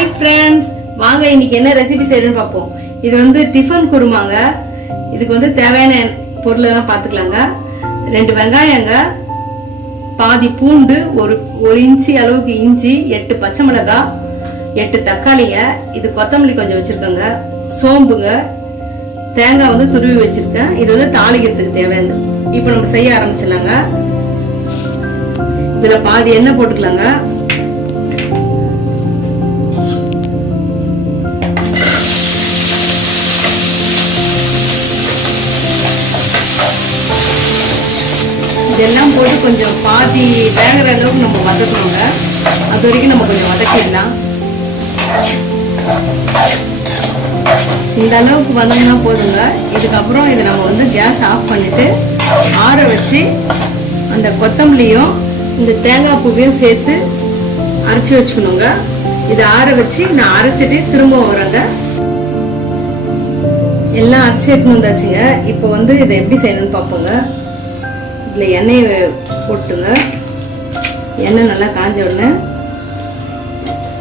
Hi friends வாங்க இன்னைக்கு என்ன ரெசிபி செய்யணும்னு பார்ப்போம். இது வந்து டிஃபன் குருமாங்க. இதுக்கு வந்து தேவையான பொருளெல்லாம் பார்த்துக்கலாங்க. ரெண்டு வெங்காயங்க பாதி பூண்டு ஒரு ஒரு இன்ச்சி அளவுக்கு இஞ்சி எட்டு பச்சை மிளகாய் எட்டு தக்காளிங்க இது கொத்தமல்லி கொஞ்சம் வச்சுருக்கோங்க. சோம்புங்க தேங்காய் வந்து துருவி வச்சுருக்கேன். இது வந்து தாளிக்கிறதுக்கு தேவையானது இப்போ நம்ம செய்ய ஆரம்பிச்சிடலாங்க. இதில் பாதி எண்ணெய் போட்டுக்கலாங்க. கொஞ்சம் பாதி வேகிற அளவுக்கு நம்ம வதக்கணுங்க. அது வரைக்கும் நம்ம கொஞ்சம் வதக்கிடலாம். இந்த அளவுக்கு வதங்கினா போதுங்க. இதுக்கப்புறம் இதை நம்ம வந்து கேஸ் ஆஃப் பண்ணிட்டு ஆற வச்சு அந்த கொத்தமல்லியும் இந்த தேங்காய் பூவையும் சேர்த்து அரைச்சி வச்சுக்கணுங்க. இதை ஆற வச்சு நான் அரைச்சிட்டு திரும்ப வரேங்க. எல்லாம் அரைச்சி எடுத்துன்னு வந்தாச்சுங்க. இப்போ வந்து இதை எப்படி செய்யணும்னு பார்ப்போங்க. இதில் எண்ணெயை போட்டுங்க. எண்ணெய் நல்லா காஞ்ச உடனே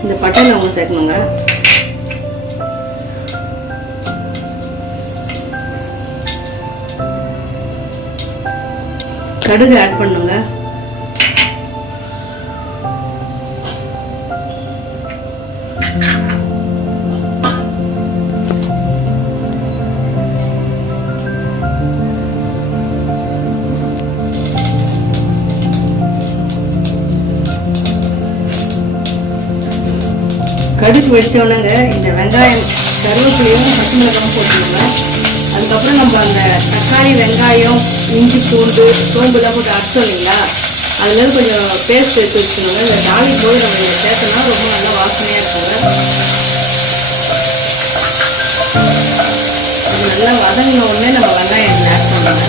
இந்த பட்டை லவங்கம் சேர்க்கணுங்க. கடுகு ஆட் பண்ணுங்க. கடுகு வெடிச்சோடனேங்க இந்த வெங்காயம் கருவேப்பிலையும் பச்சை மிளகாயும் போட்டுக்கோங்க. அதுக்கப்புறம் நம்ம அந்த தக்காளி வெங்காயம் இஞ்சி பூண்டு சோம்புலாம் போட்டு அரைச்சோம் இல்லைங்களா? அதுலேருந்து கொஞ்சம் பேஸ்ட் எடுத்து வச்சுக்கோங்க. இந்த தாளிக்கும் போது நம்ம இதை சேர்த்தோம்னா ரொம்ப நல்லா வாசனையாக இருக்குங்க. நல்லா வதங்கின உடனே நம்ம வெங்காயம் ஆட் பண்ணுங்க.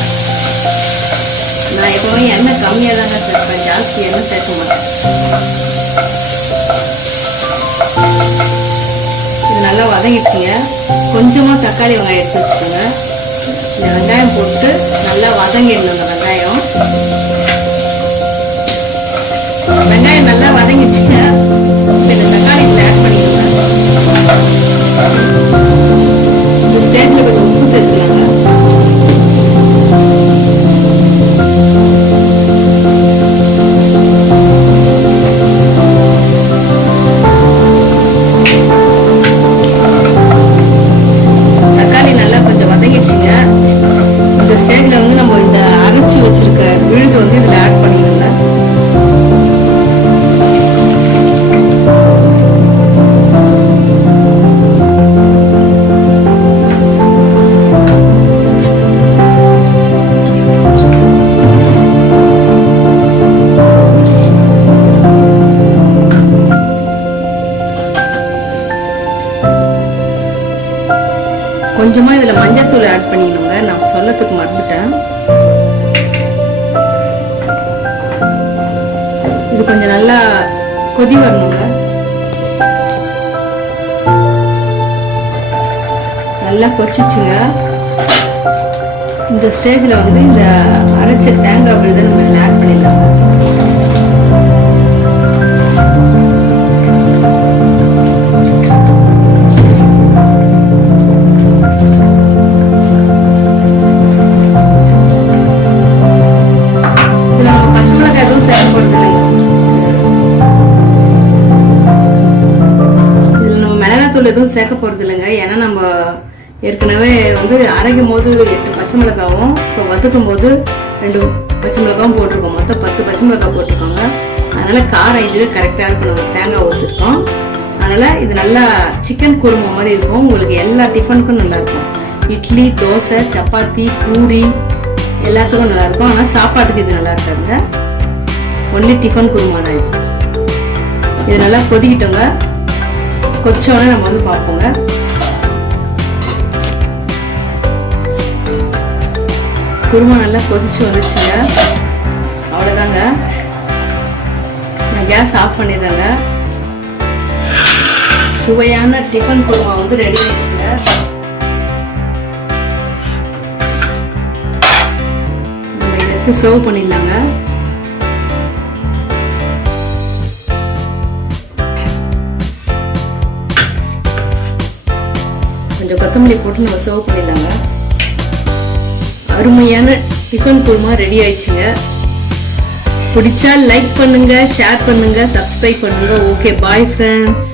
நான் எப்போவும் எண்ணெய் கம்மியாக தாங்க சேர்ப்பேன். ஜாஸ்தி எண்ணெய் சேர்க்க மாட்டேன். வதங்கிடுச்சுங்க கொஞ்சமாக தக்காளி வெங்காயம் எடுத்து வச்சுக்கோங்க. இந்த வெங்காயம் போட்டு நல்லா வதங்கிடணும் இந்த வெங்காயம். வெங்காயம் நல்லா வதங்கிடுச்சுங்க. கொஞ்சமாக இதில் மஞ்சத்தூள் ஆட் பண்ணிக்கணுங்க நான் சொல்லத்துக்கு மறந்துட்டேன். இது கொஞ்சம் நல்லா கொதி வரணுங்க. நல்லா கொச்சிச்சுங்க இந்த ஸ்டேஜில் வந்து இந்த அரைச்ச தேங்காய் விழுதை நம்ம இதில் ஆட் பண்ணிடலாம் மஞ்சத்தூள் எதுவும் சேர்க்க போகிறது இல்லைங்க. ஏன்னா நம்ம ஏற்கனவே வந்து அரைக்கும் போது எட்டு பச்சை மிளகாவும் இப்போ வதக்கும் போது ரெண்டு பச்சை மிளகாவும் போட்டிருக்கோம். மொத்தம் பத்து பச்சை மிளகாய் போட்டிருக்கோங்க. அதனால் காரம் இதுவே கரெக்டாக இருக்கும் நம்ம தேங்காய் ஊற்றிருக்கோம் அதனால் இது நல்லா சிக்கன் குருமா மாதிரி இருக்கும். உங்களுக்கு எல்லா டிஃபனுக்கும் நல்லாயிருக்கும் இட்லி தோசை சப்பாத்தி பூரி எல்லாத்துக்கும் நல்லாயிருக்கும் ஆனால் சாப்பாட்டுக்கு இது நல்லா இருக்காதுங்க. ஒன்லி டிஃபன் குருமா தான் இது. இது நல்லா கொதிக்கிட்டோங்க. கொச்சோன்னே நம்ம வந்து பார்ப்போங்க. குருமா நல்லா கொதிச்சு வந்துச்சுங்க. அவ்வளோதாங்க. நான் கேஸ் ஆஃப் பண்ணிடுறேங்க. சுவையான டிஃபன் குருமா வந்து ரெடி ஆயிடுச்சுங்க. நம்ம எடுத்து சர்வ் பண்ணிடலாங்க. கொஞ்சம் கொத்தமல்லி போட்டு நம்ம சர்வ் பண்ணிடலாங்க. அருமையான டிஃபன் குருமா ரெடி ஆயிடுச்சுங்க. பிடிச்சா லைக் பண்ணுங்க ஷேர் பண்ணுங்க சப்ஸ்கிரைப் பண்ணுங்க. Okay bye friends